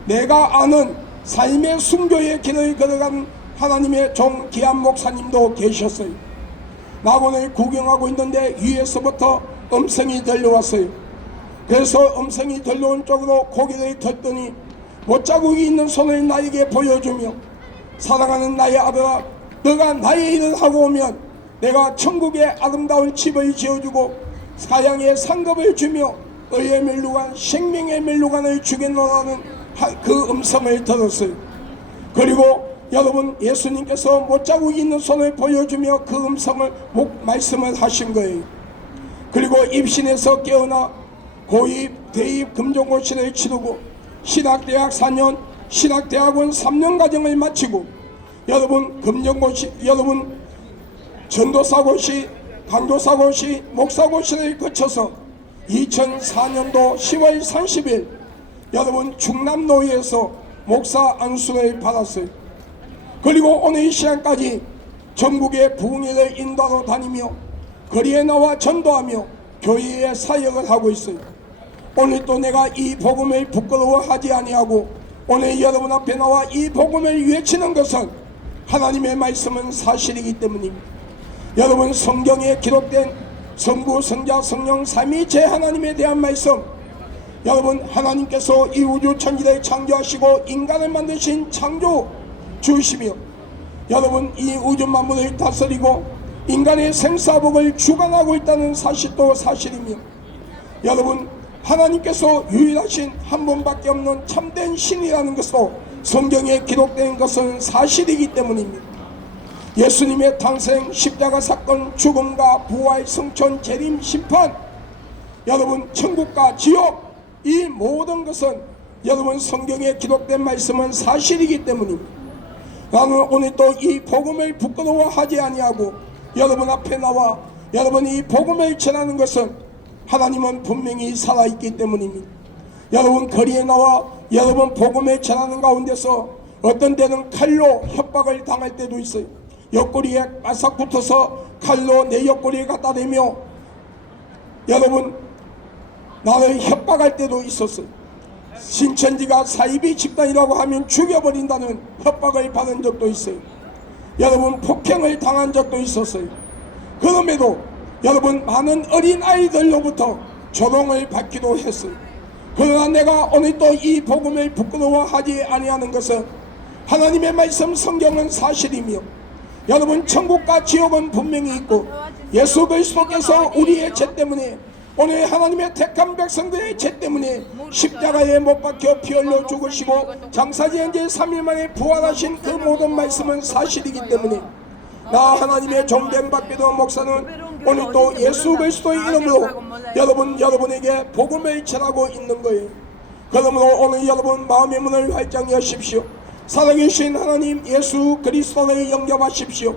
내가 아는 삶의 순교의 길을 걸어간 하나님의 종 기한 목사님도 계셨어요. 낙원을 구경하고 있는데 위에서부터 음성이 들려왔어요. 그래서 음성이 들려온 쪽으로 고개를 들더니 못자국이 있는 손을 나에게 보여주며, 사랑하는 나의 아들아, 너가 나의 일을 하고 오면 내가 천국의 아름다운 집을 지어주고 사양의 상급을 주며 너의 멸류관, 생명의 멸류관을 주겠노라는 그 음성을 들었어요. 그리고 여러분 예수님께서 못자국이 있는 손을 보여주며 그 음성을 말씀을 하신 거예요. 그리고 입신에서 깨어나 고입, 대입, 금종고시를 치르고 신학대학 4년, 신학대학원 3년 과정을 마치고 여러분 금종고시, 여러분 전도사고시, 강도사고시, 목사고시를 거쳐서 2004년도 10월 30일 여러분 충남노예에서 목사 안수를 받았어요. 그리고 오늘 이 시간까지 전국의 부흥회를 인도하러 다니며 거리에 나와 전도하며 교회의 사역을 하고 있어요. 오늘 또 내가 이 복음을 부끄러워하지 아니하고 오늘 여러분 앞에 나와 이 복음을 외치는 것은 하나님의 말씀은 사실이기 때문입니다. 여러분 성경에 기록된 성부, 성자, 성령 삼위체 하나님에 대한 말씀, 여러분 하나님께서 이 우주 천지를 창조하시고 인간을 만드신 창조주시며 여러분 이 우주 만물을 다스리고 인간의 생사복을 주관하고 있다는 사실도 사실이며, 여러분 하나님께서 유일하신 한 분밖에 없는 참된 신이라는 것도 성경에 기록된 것은 사실이기 때문입니다. 예수님의 탄생, 십자가 사건, 죽음과 부활, 성천, 재림, 심판, 여러분 천국과 지옥, 이 모든 것은 여러분 성경에 기록된 말씀은 사실이기 때문입니다. 나는 오늘 또 이 복음을 부끄러워하지 아니하고 여러분 앞에 나와 여러분 이 복음을 전하는 것은 하나님은 분명히 살아있기 때문입니다. 여러분 거리에 나와 여러분 복음을 전하는 가운데서 어떤 때는 칼로 협박을 당할 때도 있어요. 옆구리에 바싹 붙어서 칼로 내 옆구리에 갖다 대며 여러분 나를 협박할 때도 있었어요. 신천지가 사이비 집단이라고 하면 죽여버린다는 협박을 받은 적도 있어요. 여러분 폭행을 당한 적도 있었어요. 그럼에도 여러분 많은 어린아이들로부터 조롱을 받기도 했어요. 그러나 내가 오늘 또 이 복음을 부끄러워하지 아니하는 것은 하나님의 말씀 성경은 사실이며 여러분 천국과 지옥은 분명히 있고 예수 그리스도께서 우리의 죄 때문에 오늘 하나님의 택한 백성들의 죄 때문에 십자가에 못 박혀 피 흘려 죽으시고 장사지은 지 3일 만에 부활하신 그 모든 말씀은 사실이기 때문에 나 하나님의 종된 박비도 목사는 오늘 또 예수 그리스도의 이름으로 여러분에게 복음을 전하고 있는 거예요. 그러므로 오늘 여러분 마음의 문을 활짝 여십시오. 살아계신 하나님 예수 그리스도를 영접하십시오.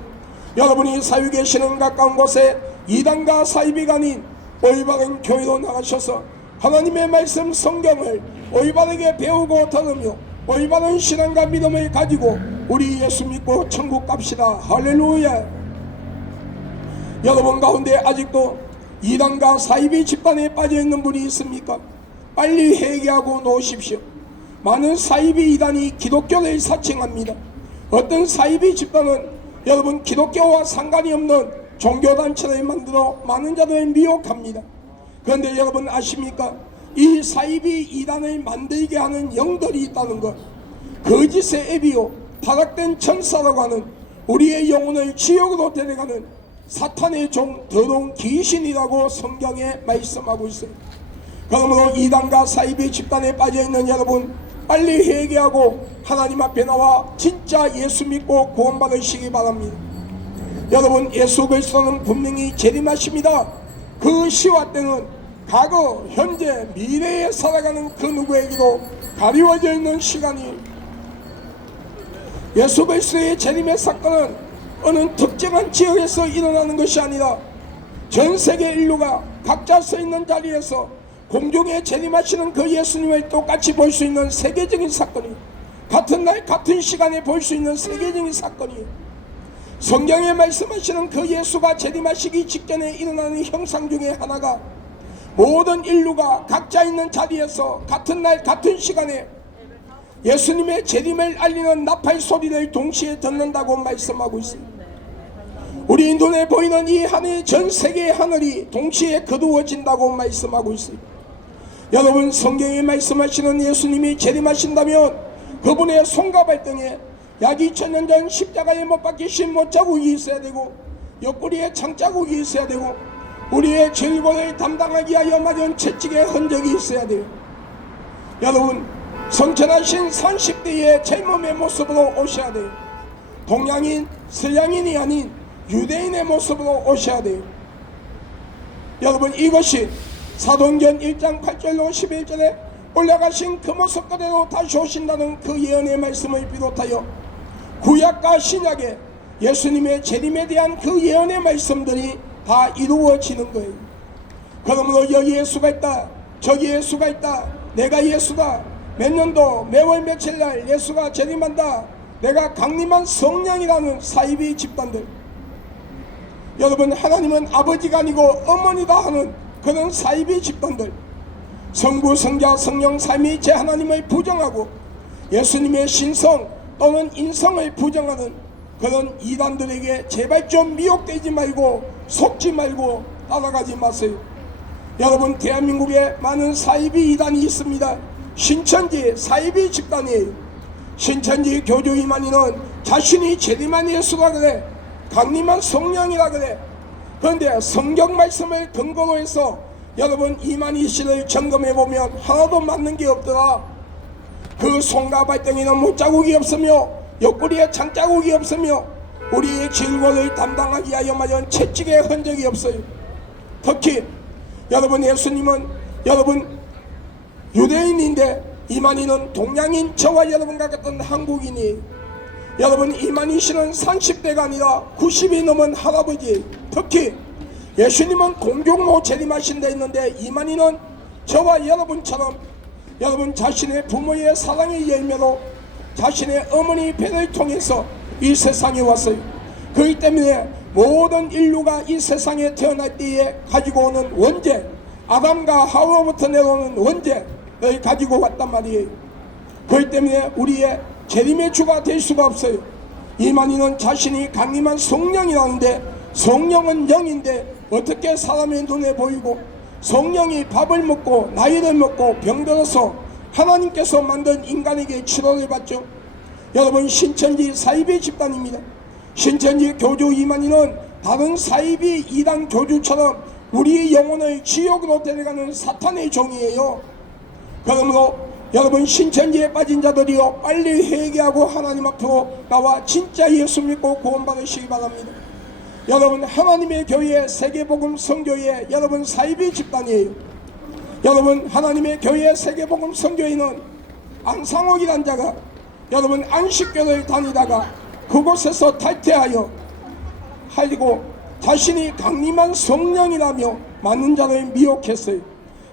여러분이 살고 계시는 가까운 곳에 이단과 사이비가 아닌 올바른 교회로 나가셔서 하나님의 말씀 성경을 올바르게 배우고 들으며 올바른 신앙과 믿음을 가지고 우리 예수 믿고 천국 갑시다. 할렐루야. 여러분 가운데 아직도 이단과 사이비 집단에 빠져있는 분이 있습니까? 빨리 회개하고 놓으십시오. 많은 사이비 이단이 기독교를 사칭합니다. 어떤 사이비 집단은 여러분 기독교와 상관이 없는 종교단체를 만들어 많은 자들을 미혹합니다. 그런데 여러분 아십니까? 이 사이비 이단을 만들게 하는 영들이 있다는 것, 거짓의 애비요 타락된 천사라고 하는 우리의 영혼을 지옥으로 데려가는 사탄의 종 더러운 귀신이라고 성경에 말씀하고 있어요. 그러므로 이단과 사이비 집단에 빠져있는 여러분 빨리 회개하고 하나님 앞에 나와 진짜 예수 믿고 구원받으시기 바랍니다. 여러분, 예수 그리스도는 분명히 재림하십니다. 그 시와 때는 과거, 현재, 미래에 살아가는 그 누구에게도 가리워져 있는 시간이, 예수 그리스도의 재림의 사건은 어느 특정한 지역에서 일어나는 것이 아니라 전 세계 인류가 각자 서 있는 자리에서 공중에 재림하시는 그 예수님을 똑같이 볼 수 있는 세계적인 사건이, 같은 날 같은 시간에 볼 수 있는 세계적인 사건이, 성경에 말씀하시는 그 예수가 재림하시기 직전에 일어나는 형상 중에 하나가 모든 인류가 각자 있는 자리에서 같은 날 같은 시간에 예수님의 재림을 알리는 나팔 소리를 동시에 듣는다고 말씀하고 있습니다. 우리 눈에 보이는 이 하늘, 전 세계의 하늘이 동시에 거두어진다고 말씀하고 있습니다. 여러분, 성경에 말씀하시는 예수님이 재림하신다면 그분의 손과 발등에 약 2000년 전 십자가에 못 박히신 못자국이 있어야 되고 옆구리에 창자국이 있어야 되고 우리의 죄고를 담당하기 위하여 맞은 채찍의 흔적이 있어야 돼요. 여러분, 성천하신 30대의 젊음의 모습으로 오셔야 돼요. 동양인, 서양인이 아닌 유대인의 모습으로 오셔야 돼요. 여러분, 이것이 사도행전 1장 8절로 11절에 올라가신 그 모습 그대로 다시 오신다는 그 예언의 말씀을 비롯하여 구약과 신약에 예수님의 재림에 대한 그 예언의 말씀들이 다 이루어지는 거예요. 그러므로 여기 예수가 있다, 저기 예수가 있다, 내가 예수다, 몇 년도 매월 며칠날 예수가 재림한다, 내가 강림한 성령이라는 사이비 집단들, 여러분, 하나님은 아버지가 아니고 어머니다 하는 그런 사이비 집단들, 성부, 성자, 성령 삼위일체 하나님을 부정하고 예수님의 신성 또는 인성을 부정하는 그런 이단들에게 제발 좀 미혹되지 말고 속지 말고 따라가지 마세요. 여러분, 대한민국에 많은 사이비 이단이 있습니다. 신천지 사이비 집단이에요. 신천지 교주 이만희는 자신이 재림한 예수라 그래, 강림한 성령이라 그래. 그런데 성경 말씀을 근거로 해서 여러분, 이만희 씨를 점검해 보면 하나도 맞는 게 없더라. 그 손과 발등에는 못자국이 없으며 옆구리에 창자국이 없으며 우리의 질고를 담당하기 위하여 마련 채찍의 흔적이 없어요. 특히 여러분, 예수님은 여러분 유대인인데 이만희는 동양인, 저와 여러분과 같은 한국인이에요. 여러분, 이만희 씨는 30대가 아니라 90이 넘은 할아버지예요. 특히 예수님은 공중모 재림하신다 했는데 이만희는 저와 여러분처럼 여러분 자신의 부모의 사랑의 열매로 자신의 어머니 배를 통해서 이 세상에 왔어요. 그렇기 때문에 모든 인류가 이 세상에 태어날 때에 가지고 오는 원죄, 아담과 하와부터 내려오는 원죄를 가지고 왔단 말이에요. 그렇기 때문에 우리의 재림의 주가 될 수가 없어요. 이만희는 자신이 강림한 성령이라는데 성령은 영인데 어떻게 사람의 눈에 보이고, 성령이 밥을 먹고 나이를 먹고 병들어서 하나님께서 만든 인간에게 치료를 받죠. 여러분, 신천지 사이비 집단입니다. 신천지 교주 이만희는 다른 사이비 이단 교주처럼 우리의 영혼을 지옥으로 데려가는 사탄의 종이에요. 그러므로 여러분, 신천지에 빠진 자들이요, 빨리 회개하고 하나님 앞으로 나와 진짜 예수 믿고 구원받으시기 바랍니다. 여러분, 하나님의 교회 세계복음 선교회 여러분 사이비 집단이에요. 여러분, 하나님의 교회 세계복음 선교회는 안상옥이란 자가 여러분 안식교를 다니다가 그곳에서 탈퇴하여 하고 자신이 강림한 성령이라며 많은 자를 미혹했어요.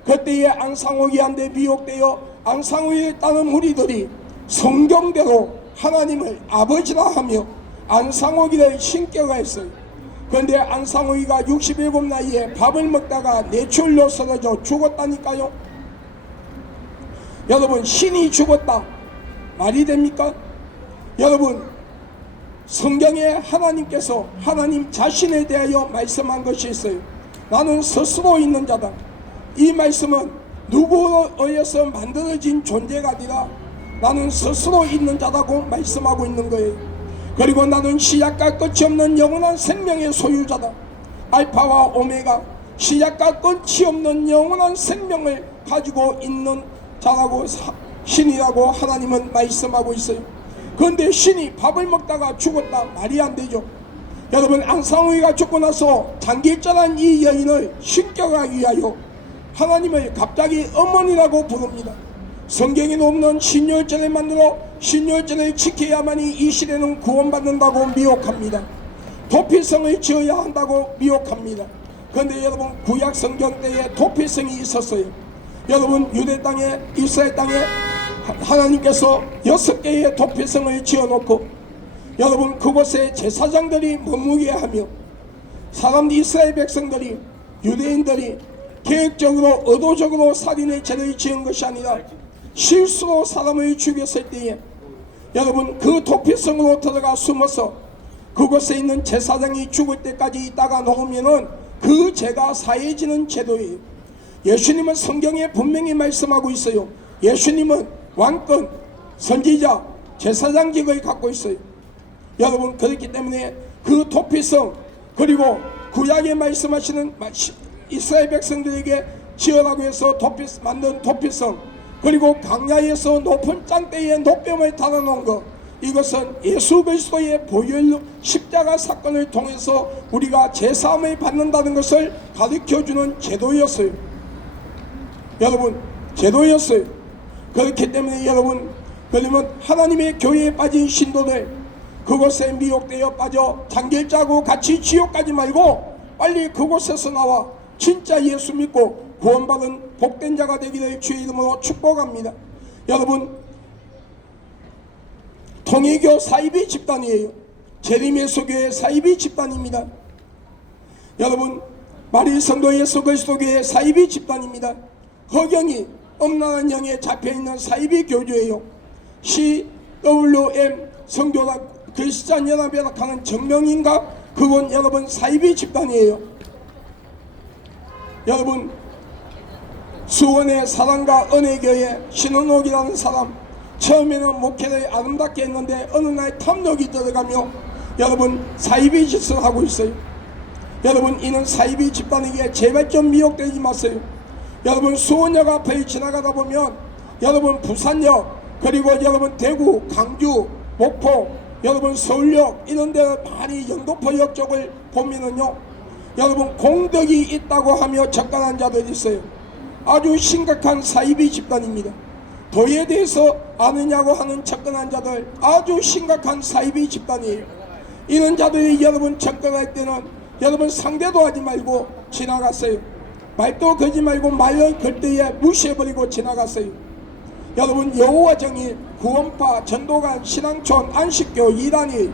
그때에 안상옥이 한데 미혹되어 안상옥에 따른 무리들이 성경대로 하나님을 아버지라 하며 안상옥이를 신격화했어요. 그런데 안상옥이가 67 나이에 밥을 먹다가 뇌출로 쓰러져 죽었다니까요. 여러분, 신이 죽었다 말이 됩니까? 여러분, 성경에 하나님께서 하나님 자신에 대하여 말씀한 것이 있어요. 나는 스스로 있는 자다. 이 말씀은 누구에 의해서 만들어진 존재가 아니라 나는 스스로 있는 자라고 말씀하고 있는 거예요. 그리고 나는 시작과 끝이 없는 영원한 생명의 소유자다. 알파와 오메가, 시작과 끝이 없는 영원한 생명을 가지고 있는 자라고 신이라고 하나님은 말씀하고 있어요. 그런데 신이 밥을 먹다가 죽었다 말이 안 되죠. 여러분 안상우이가 죽고 나서 장길자란 이 여인을 신격하기 위하여 하나님을 갑자기 어머니라고 부릅니다. 성경에는 없는 신유월절을 만들어 신유월절을 지켜야만이 이 시대는 구원받는다고 미혹합니다. 도피성을 지어야 한다고 미혹합니다. 그런데 여러분 구약 성경 때에 도피성이 있었어요. 여러분 유대 땅에 이스라엘 땅에 하나님께서 6개의 도피성을 지어놓고 여러분 그곳에 제사장들이 머무게 하며 사람 이스라엘 백성들이 유대인들이 계획적으로 의도적으로 살인의 죄를 지은 것이 아니라 실수로 사람을 죽였을 때에 여러분 그 도피성으로 들어가 숨어서 그곳에 있는 제사장이 죽을 때까지 있다가 녹으면은 그 죄가 사해지는 제도예요. 예수님은 성경에 분명히 말씀하고 있어요. 예수님은 왕권, 선지자, 제사장직을 갖고 있어요. 여러분 그렇기 때문에 그 도피성 그리고 구약에 말씀하시는 이스라엘 백성들에게 지으라고 해서 만든 도피성 그리고 강야에서 높은 짱대에 노뱀을 달아놓은 것 이것은 예수 그리스도의 보혈 십자가 사건을 통해서 우리가 제사함을 받는다는 것을 가르쳐주는 제도였어요. 여러분 제도였어요. 그렇기 때문에 여러분 그러면 하나님의 교회에 빠진 신도들 그곳에 미혹되어 빠져 장길자하고 같이 지옥 가지 말고 빨리 그곳에서 나와 진짜 예수 믿고 구원받은 복된 자가 되기를 주의 이름으로 축복합니다. 여러분 통일교 사이비 집단이에요. 재림예수교회 사이비 집단입니다. 여러분 마리성도 예수 그리스도교회 사이비 집단입니다. 허경이 엄란한 영에 잡혀있는 사이비 교주예요. CWM 성교단 그리스도인 연합연합하는 정명인가 그건 여러분 사이비 집단이에요. 여러분 수원의 사랑과 은혜교회 신은옥이라는 사람 처음에는 목회를 아름답게 했는데 어느 날 탐욕이 들어가며 여러분 사이비 짓을 하고 있어요. 여러분 이는 사이비 집단에게 제발 좀 미혹되지 마세요. 여러분 수원역 앞을 지나가다 보면 여러분 부산역 그리고 여러분 대구 강주 목포 여러분 서울역 이런 데 많이 영도포역 쪽을 보면은요 여러분 공덕이 있다고 하며 접근한 자들이 있어요. 아주 심각한 사이비 집단입니다. 도에 대해서 아느냐고 하는 접근한 자들 아주 심각한 사이비 집단이에요. 이런 자들이 여러분 접근할 때는 여러분 상대도 하지 말고 지나갔어요. 말도 걸지 말고 말을 걸 때에 무시해버리고 지나갔어요. 여러분 여호와 정의 구원파 전도관 신앙촌 안식교 이단이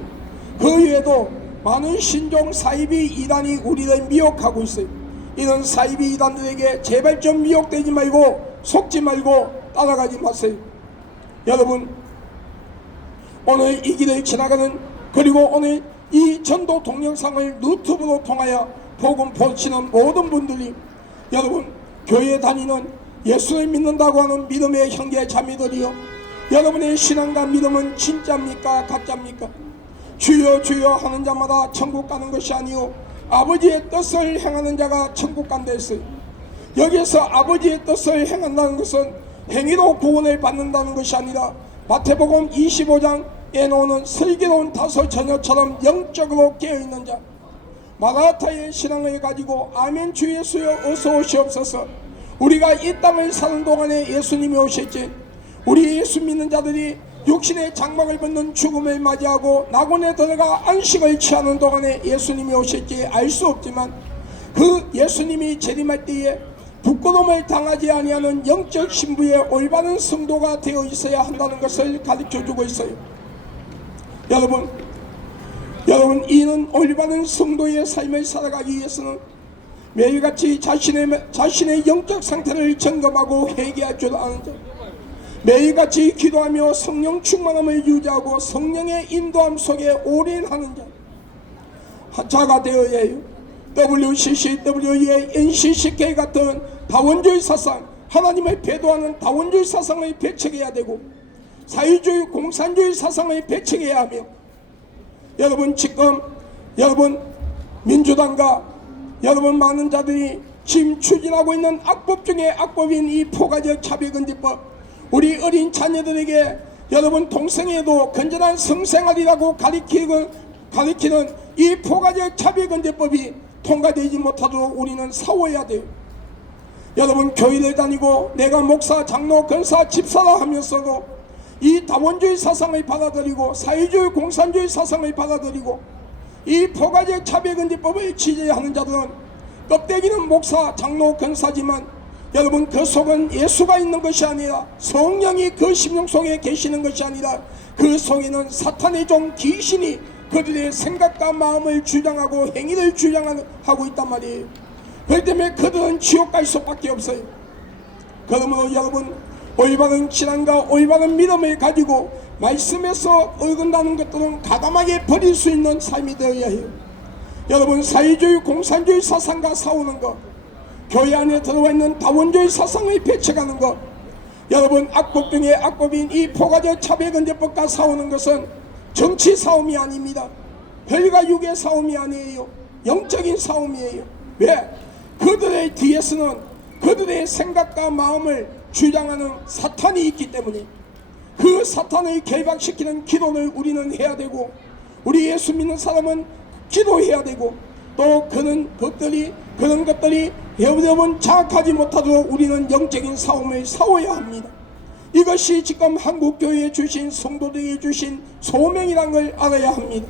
그 외에도 많은 신종 사이비 이단이 우리를 미혹하고 있어요. 이런 사이비 이단들에게 제발 좀 미혹되지 말고 속지 말고 따라가지 마세요. 여러분 오늘 이 길을 지나가는 그리고 오늘 이 전도 동영상을 유튜브로 통하여 복음 보시는 모든 분들이 여러분 교회 다니는 예수를 믿는다고 하는 믿음의 형제 자매들이요 여러분의 신앙과 믿음은 진짜입니까 가짜입니까? 주여 주여 하는 자마다 천국 가는 것이 아니요 아버지의 뜻을 행하는 자가 천국 간다 했어요. 여기에서 아버지의 뜻을 행한다는 것은 행위로 구원을 받는다는 것이 아니라 마태복음 25장에 나오는 슬기로운 다섯 처녀처럼 영적으로 깨어있는 자 마라타의 신앙을 가지고 아멘 주 예수여 어서 오시옵소서. 우리가 이 땅을 사는 동안에 예수님이 오실지 우리 예수 믿는 자들이 육신의 장막을 벗는 죽음을 맞이하고 낙원에 들어가 안식을 취하는 동안에 예수님이 오실지 알 수 없지만 그 예수님이 재림할 때에 부끄러움을 당하지 아니하는 영적 신부의 올바른 성도가 되어 있어야 한다는 것을 가르쳐주고 있어요. 여러분 이는 올바른 성도의 삶을 살아가기 위해서는 매일같이 자신의 영적 상태를 점검하고 회개할 줄 아는 자, 매일같이 기도하며 성령 충만함을 유지하고 성령의 인도함 속에 올인하는 자가 되어야 해요. WCC, WEA, NCCK 같은 다원주의 사상, 하나님을 배도하는 다원주의 사상을 배척해야 되고 사회주의, 공산주의 사상을 배척해야 하며 여러분 지금 여러분 민주당과 여러분 많은 자들이 지금 추진하고 있는 악법 중에 악법인 이 포괄적 차별금지법 우리 어린 자녀들에게 여러분 동성애도 건전한 성생활이라고 가르치고 가리키는 이 포괄적 차별금지법이 통과되지 못하도록 우리는 싸워야 돼요. 여러분, 교회를 다니고 내가 목사, 장로, 권사, 집사라 하면서도 이 다원주의 사상을 받아들이고 사회주의 공산주의 사상을 받아들이고 이 포괄적 차별금지법을 지지하는 자들은 껍데기는 목사, 장로, 권사지만 여러분, 그 속은 예수가 있는 것이 아니라 성령이 그 심령 속에 계시는 것이 아니라 그 속에는 사탄의 종 귀신이 그들의 생각과 마음을 주장하고 행위를 주장하고 있단 말이에요. 그렇기 때문에 그들은 지옥 갈 수밖에 없어요. 그러므로 여러분, 올바른 신앙과 올바른 믿음을 가지고 말씀에서 어긋나는 것들은 가담하게 버릴 수 있는 삶이 되어야 해요. 여러분, 사회주의 공산주의 사상과 싸우는 것, 교회 안에 들어와 있는 다원주의 사상을 배척하는 것, 여러분, 악법 중에 악법인 이 포괄적 차별금지법과 싸우는 것은 정치 싸움이 아닙니다. 혈과 육의 싸움이 아니에요. 영적인 싸움이에요. 왜? 그들의 뒤에서는 그들의 생각과 마음을 주장하는 사탄이 있기 때문에 그 사탄을 결박시키는 기도를 우리는 해야 되고, 우리 예수 믿는 사람은 기도해야 되고, 또 그런 것들이 여러분 장악하지 못하도록 우리는 영적인 싸움을 싸워야 합니다. 이것이 지금 한국교회에 주신, 성도들에게 주신 소명이라는 걸 알아야 합니다.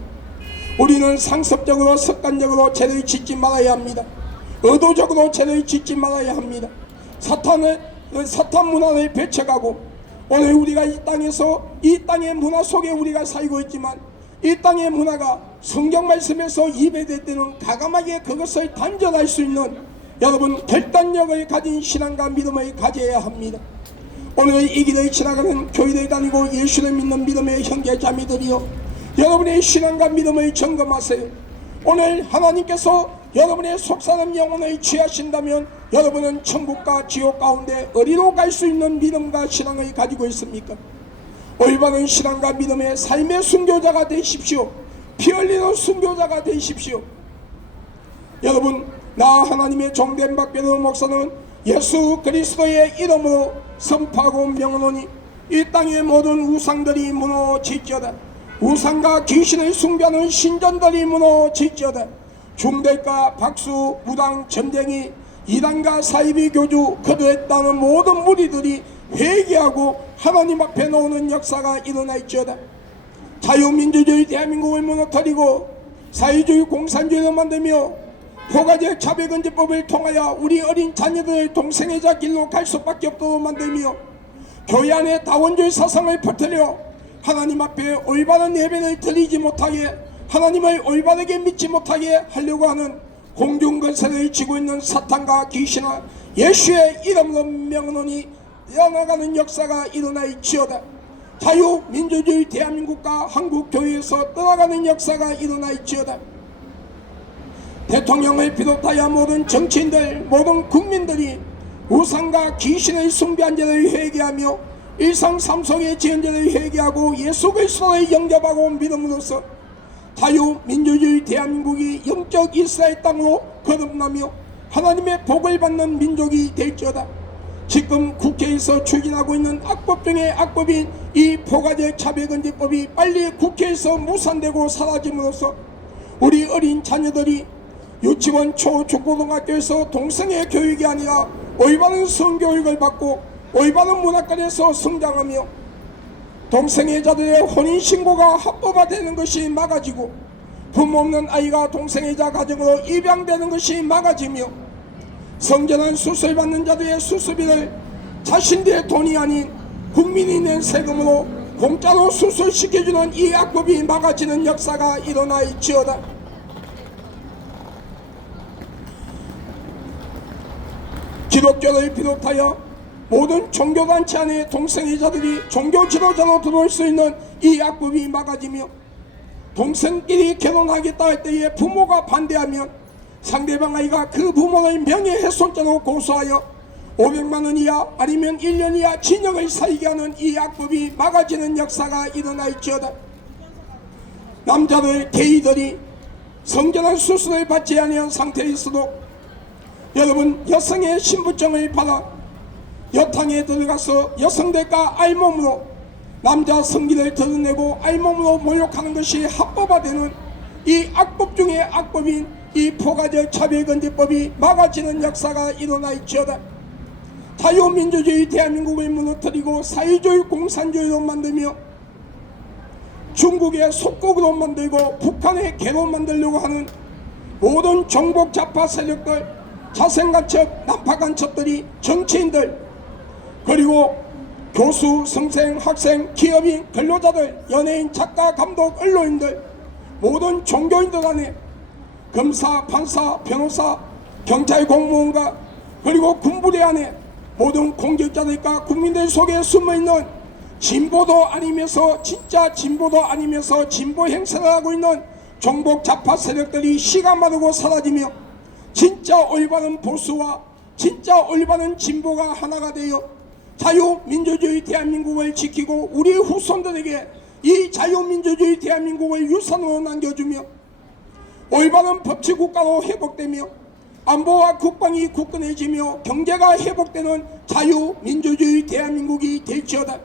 우리는 상습적으로 습관적으로 죄를 짓지 말아야 합니다. 의도적으로 죄를 짓지 말아야 합니다. 사탄 문화를 배척하고, 오늘 우리가 이 땅에서 이 땅의 문화 속에 우리가 살고 있지만 이 땅의 문화가 성경 말씀에서 입에될 때는 과감하게 그것을 단절할 수 있는 여러분 결단력을 가진 신앙과 믿음을 가져야 합니다. 오늘 이 길을 지나가는 교회를 다니고 예수를 믿는 믿음의 형제 자매들이여, 여러분의 신앙과 믿음을 점검하세요. 오늘 하나님께서 여러분의 속사람 영혼을 취하신다면 여러분은 천국과 지옥 가운데 어디로 갈 수 있는 믿음과 신앙을 가지고 있습니까? 올바른 신앙과 믿음의 삶의 순교자가 되십시오. 피 흘리는 순교자가 되십시오. 여러분, 나 하나님의 종된 박배로 목사는 예수 그리스도의 이름으로 선포하고 명하노니 이 땅의 모든 우상들이 무너질지어다. 우상과 귀신을 숭배하는 신전들이 무너질지어다. 중대과 박수, 무당, 점쟁이, 이단과 사이비 교주, 그들에 따른 모든 무리들이 회개하고 하나님 앞에 나오는 역사가 일어날지어다. 자유민주주의 대한민국을 무너뜨리고 사회주의 공산주의를 만들며 포괄적 차별금지법을 통하여 우리 어린 자녀들의 동생애자 길로 갈 수밖에 없도록 만들며 교회 안에 다원주의 사상을 퍼뜨려 하나님 앞에 올바른 예배를 드리지 못하게, 하나님을 올바르게 믿지 못하게 하려고 하는 공중건세를 쥐고 있는 사탄과 귀신아, 예수의 이름으로 명하노니 떠나가는 역사가 일어날지어다. 자유민주주의 대한민국과 한국교회에서 떠나가는 역사가 일어날지어다. 대통령을 비롯하여 모든 정치인들, 모든 국민들이 우상과 귀신의 숭배한 죄를 회개하며 일상 삶속의 지은 죄를 회개하고 예수 그리스도를 영접하고 믿음으로써 자유민주주의 대한민국이 영적 이스라엘 땅으로 거듭나며 하나님의 복을 받는 민족이 될지어다. 지금 국회에서 추진하고 있는 악법 중에 악법인 이 포괄적 차별금지법이 빨리 국회에서 무산되고 사라짐으로써 우리 어린 자녀들이 유치원, 초, 중고등학교에서 동성애 교육이 아니라 올바른 성교육을 받고 올바른 문화권에서 성장하며 동성애자들의 혼인신고가 합법화되는 것이 막아지고 부모 없는 아이가 동성애자 가정으로 입양되는 것이 막아지며 성전환 수술 받는 자들의 수술비를 자신들의 돈이 아닌 국민이 낸 세금으로 공짜로 수술시켜주는 이 악법이 막아지는 역사가 일어날지어다. 기독교를 비롯하여 모든 종교단체 안에 동성애자들이 종교 지도자로 들어올 수 있는 이 악법이 막아지며 동성끼리 결혼하겠다 할 때에 부모가 반대하면 상대방 아이가 그 부모의 명예훼손죄로 고소하여 500만원 이하 아니면 1년 이하 징역을 살게 하는 이 악법이 막아지는 역사가 일어날지어다. 남자들, 게이들이 성전환 수술을 받지 아니한 상태에서도 여러분 여성의 신분증을 받아 여탕에 들어가서 여성들과 알몸으로 남자 성기를 드러내고 알몸으로 모욕하는 것이 합법화되는 이 악법 중에 악법인 이 포괄적 차별금지법이 막아지는 역사가 일어나 있지어다. 자유민주주의 대한민국을 무너뜨리고 사회주의 공산주의로 만들며 중국의 속국으로 만들고 북한의 개로 만들려고 하는 모든 정복 좌파 세력들, 자생간첩, 난파간첩들이 정치인들, 그리고 교수, 선생, 학생, 기업인, 근로자들, 연예인, 작가, 감독, 언론인들, 모든 종교인들 안에 검사, 판사, 변호사, 경찰 공무원과 그리고 군부대 안에 모든 공직자들과 국민들 속에 숨어있는 진보도 아니면서 진짜 진보도 아니면서 진보 행세를 하고 있는 정복 좌파 세력들이 시가 마르고 사라지며 진짜 올바른 보수와 진짜 올바른 진보가 하나가 되어 자유민주주의 대한민국을 지키고 우리 후손들에게 이 자유민주주의 대한민국을 유산으로 남겨주며 올바른 법치국가로 회복되며 안보와 국방이 굳건해지며 경제가 회복되는 자유민주주의 대한민국이 될지어다.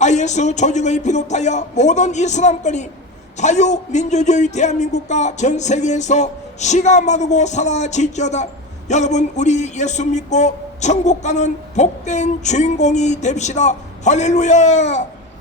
IS 조직을 비롯하여 모든 이슬람권이 자유민주주의 대한민국과 전 세계에서 시가 마르고 사라질지어다. 여러분, 우리 예수 믿고 천국 가는 복된 주인공이 됩시다. 할렐루야.